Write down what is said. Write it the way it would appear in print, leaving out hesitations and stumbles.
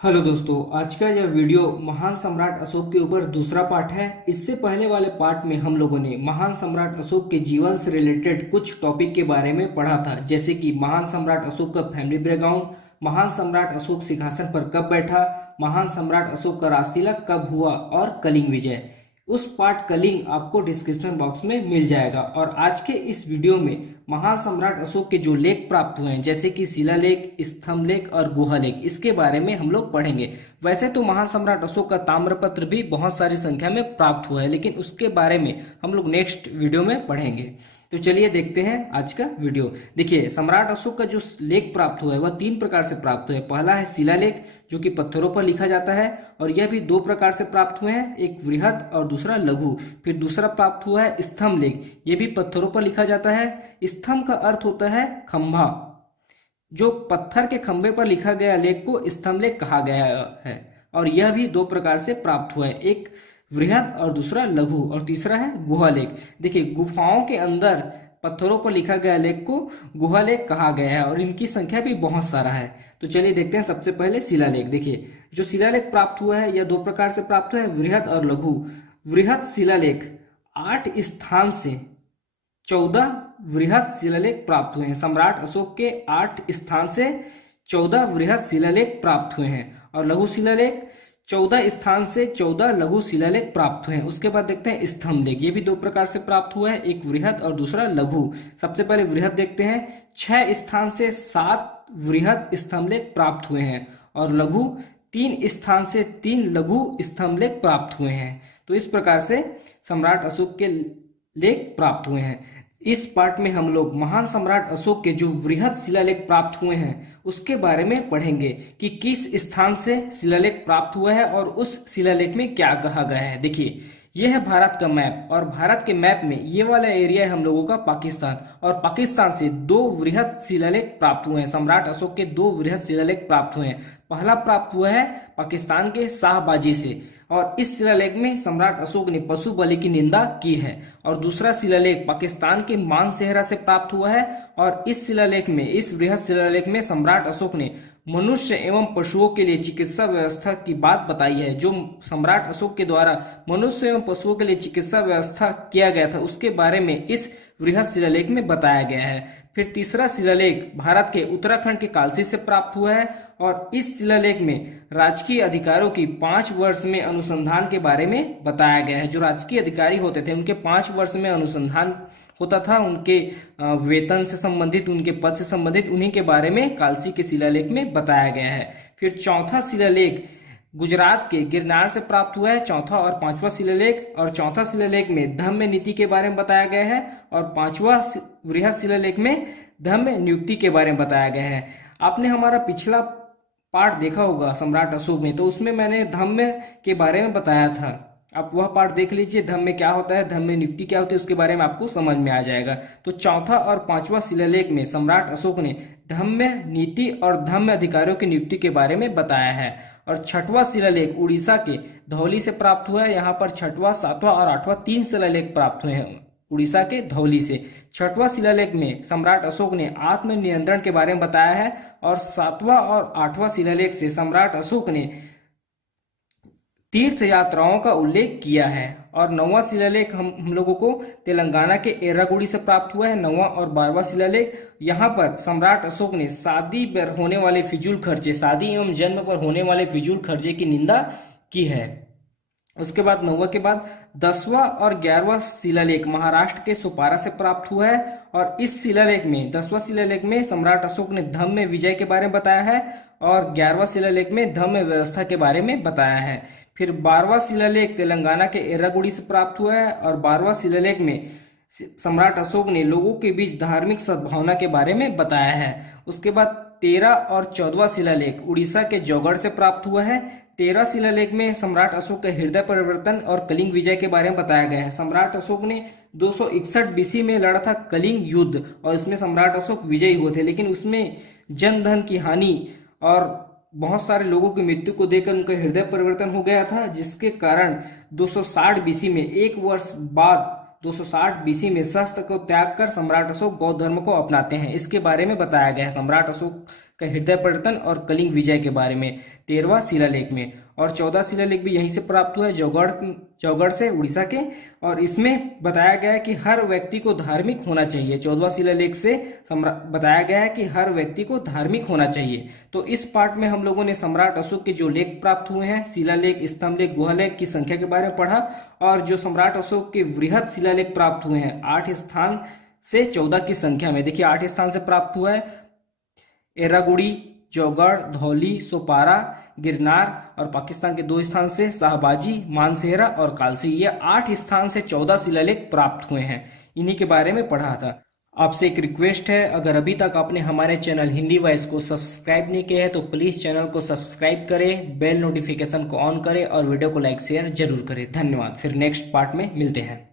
Hello दोस्तों, आज का यह वीडियो महान सम्राट अशोक के ऊपर दूसरा पार्ट है। इससे पहले वाले पार्ट में हम लोगों ने महान सम्राट अशोक के जीवन से रिलेटेड कुछ टॉपिक के बारे में पढ़ा था, जैसे कि महान सम्राट अशोक का फैमिली बैकग्राउंड, महान सम्राट अशोक सिंहासन पर कब बैठा, महान सम्राट अशोक का राजतिलक कब हुआ और कलिंग विजय। उस पार्ट का लिंक आपको डिस्क्रिप्शन बॉक्स में मिल जाएगा। और आज के इस वीडियो में महान सम्राट अशोक के जो लेख प्राप्त हुए हैं, जैसे कि शिलालेख, स्तंभ लेख और गुहा लेख, इसके बारे में हम लोग पढ़ेंगे। वैसे तो महान सम्राट अशोक का ताम्रपत्र भी बहुत सारी संख्या में प्राप्त हुआ है, लेकिन उसके बारे में हम लोग नेक्स्ट वीडियो में पढ़ेंगे। तो चलिए देखते हैं आज का वीडियो। देखिए, सम्राट अशोक का जो लेख प्राप्त हुआ है वह 3 प्रकार से प्राप्त हुआ है। पहला है शिलालेख, जो कि पत्थरों पर लिखा जाता है, और यह भी 2 प्रकार से प्राप्त हुए हैं, एक वृहद और दूसरा लघु। फिर दूसरा प्राप्त हुआ है स्तंभ लेख, यह भी पत्थरों पर लिखा जाता है। स्तंभ का अर्थ होता है खंभा, जो पत्थर के खंभे पर लिखा गया लेख को स्तंभ लेख कहा गया है। और यह भी 2 प्रकार से प्राप्त हुआ है, एक वृहद और दूसरा लघु। और तीसरा है गुहा लेख। देखिए, गुफाओं के अंदर पत्थरों पर लिखा गया लेख को गुहा लेख कहा गया है, और इनकी संख्या भी बहुत सारा है। तो चलिए देखते हैं सबसे पहले शिलालेख। देखिए, जो शिलालेख प्राप्त हुआ है यह 2 प्रकार से प्राप्त हुआ है, वृहद और लघु। वृहद शिलालेख 8 स्थान से 14 वृहद शिलालेख प्राप्त हुए हैं। सम्राट अशोक के 8 स्थान से 14 वृहद शिलालेख प्राप्त हुए हैं। और लघु शिलालेख 14 स्थान से 14 लघु शिलालेख प्राप्त हुए हैं। उसके बाद देखते हैं स्तंभ लेख, ये भी 2 प्रकार से प्राप्त हुआ है, एक वृहद और दूसरा लघु। सबसे पहले वृहद देखते हैं, 6 स्थान से 7 वृहद स्तंभ लेख प्राप्त हुए हैं। और लघु 3 स्थान से 3 लघु स्तंभ लेख प्राप्त हुए हैं। तो इस प्रकार से सम्राट अशोक के लेख प्राप्त हुए हैं। इस पार्ट में हम लोग महान सम्राट अशोक के जो वृहद शिलालेख प्राप्त हुए हैं उसके बारे में पढ़ेंगे कि किस स्थान से शिलालेख प्राप्त हुआ है और उस शिलालेख में क्या कहा गया है। देखिए, यह है भारत का मैप, और भारत के मैप में ये वाला एरिया है हम लोगों का पाकिस्तान, और पाकिस्तान से 2 वृहद शिलालेख प्राप्त हुए हैं। सम्राट अशोक के 2 वृहद शिलालेख प्राप्त हुए हैं। पहला प्राप्त हुआ है पाकिस्तान के शाहबाजी से, और इस शिलालेख में सम्राट अशोक ने पशु बलि की निंदा की है। और दूसरा शिलालेख पाकिस्तान के मानसेहरा से प्राप्त हुआ है, और इस शिलालेख में, इस वृहद शिलालेख में सम्राट अशोक ने मनुष्य एवं पशुओं के लिए चिकित्सा व्यवस्था की बात बताई है। जो सम्राट अशोक के द्वारा मनुष्य एवं पशुओं के लिए चिकित्सा व्यवस्था किया गया था उसके बारे में इस वृहद शिलालेख में बताया गया है। फिर तीसरा शिलालेख भारत के उत्तराखंड के कालसी से प्राप्त हुआ है, और इस शिलालेख में राजकीय अधिकारियों की 5 वर्ष में अनुसंधान के बारे में बताया गया है। जो राजकीय अधिकारी होते थे उनके 5 वर्ष में अनुसंधान होता था, उनके वेतन से संबंधित, उनके पद से संबंधित, उन्हीं के बारे में कालसी के शिलालेख में बताया गया है। फिर चौथा शिलालेख गुजरात के गिरनार से प्राप्त हुआ है, चौथा और 5वां शिलालेख। और चौथा शिलालेख में धम्म नीति के बारे में बताया गया है, और 5वां वृहद शिलालेख में धम्म नियुक्ति के बारे में बताया गया है। आपने हमारा पिछला पार्ट देखा होगा सम्राट अशोक में, तो उसमें मैंने धम्म के बारे में बताया था। आप वह पार्ट देख लीजिए, धम्म में क्या होता है, धम्म में नियुक्ति क्या होती है, उसके बारे में आपको समझ में आ जाएगा। तो चौथा और 5वां शिलालेख में सम्राट अशोक ने धम्म नीति और धम्म अधिकारियों की नियुक्ति के बारे में बताया है। और 6वां शिलालेख उड़ीसा के धौली से प्राप्त हुआ है। यहाँ पर 6वां, 7वां और 8वां 3 शिलालेख प्राप्त हुए हैं उड़ीसा के धौली से। 6वां शिलालेख में सम्राट अशोक ने आत्मनियंत्रण के बारे में बताया है, और 7वां और 8वां शिलालेख से सम्राट अशोक ने तीर्थ यात्राओं का उल्लेख किया है। और 9वां शिलालेख हम लोगों को तेलंगाना के एर्रागुडी से प्राप्त हुआ है। 9वां और 12वां शिलालेख, यहाँ पर सम्राट अशोक ने शादी पर होने वाले फिजूल खर्चे, शादी एवं जन्म पर होने वाले फिजूल खर्चे की निंदा की है। उसके बाद 9वां के बाद 10वां और 11वां शिलालेख महाराष्ट्र के सोपारा से प्राप्त हुआ है। और इस शिलालेख में, 10वां शिलालेख में सम्राट अशोक ने धम्म विजय के बारे में बताया है, और 11वां शिलालेख में धम्म व्यवस्था के बारे में बताया है। फिर 12वां शिलालेख तेलंगाना के एर्रागुडी से प्राप्त हुआ है, और 12वां शिलालेख में सम्राट अशोक ने लोगों के बीच धार्मिक सद्भावना के बारे में बताया है। उसके बाद 13 और 14वां शिलालेख उड़ीसा के जौगढ़ से प्राप्त हुआ है। 13 शिलालेख में सम्राट अशोक के हृदय परिवर्तन और कलिंग विजय के बारे में बताया गया है। सम्राट अशोक ने 261 बीसी में लड़ा था कलिंग युद्ध, और इसमें सम्राट अशोक विजयी हुए थे, लेकिन उसमें जन धन की हानि और बहुत सारे लोगों की मृत्यु को देखकर उनका हृदय परिवर्तन हो गया था, जिसके कारण 260 बीसी में, 1 वर्ष बाद 260 बीसी में शस्त्र को त्याग कर सम्राट अशोक बौद्ध धर्म को अपनाते हैं। इसके बारे में बताया गया है। सम्राट अशोक का हृदय परिवर्तन और कलिंग विजय के बारे में 13वां शिलालेख में। और 14 शिलालेख भी यहीं से प्राप्त हुआ है, जौगढ़ से, उड़ीसा के। और इसमें बताया गया है कि हर व्यक्ति को धार्मिक होना चाहिए। 14वां शिलालेख से बताया गया है कि हर व्यक्ति को धार्मिक होना चाहिए। तो इस पार्ट में हम लोगों ने सम्राट अशोक के जो लेख प्राप्त हुए हैं, शिलालेख, स्तंभलेख, गुहालेख की संख्या के बारे में पढ़ा। और जो सम्राट अशोक के वृहद शिलालेख प्राप्त हुए हैं 8 स्थान से 14 की संख्या में। देखिए 8 स्थान से प्राप्त हुआ है, एर्रागुड़ी, जौगढ़, धौली, सोपारा, गिरनार, और पाकिस्तान के 2 स्थान से शाहबाजी, मानसेहरा और कालसी। ये 8 स्थान से 14 शिलालेख प्राप्त हुए हैं, इन्हीं के बारे में पढ़ा था। आपसे एक रिक्वेस्ट है, अगर अभी तक आपने हमारे चैनल हिंदी वॉइस को सब्सक्राइब नहीं किया है तो प्लीज चैनल को सब्सक्राइब करें, बेल नोटिफिकेशन को ऑन करें और वीडियो को लाइक शेयर जरूर करें। धन्यवाद। फिर नेक्स्ट पार्ट में मिलते हैं।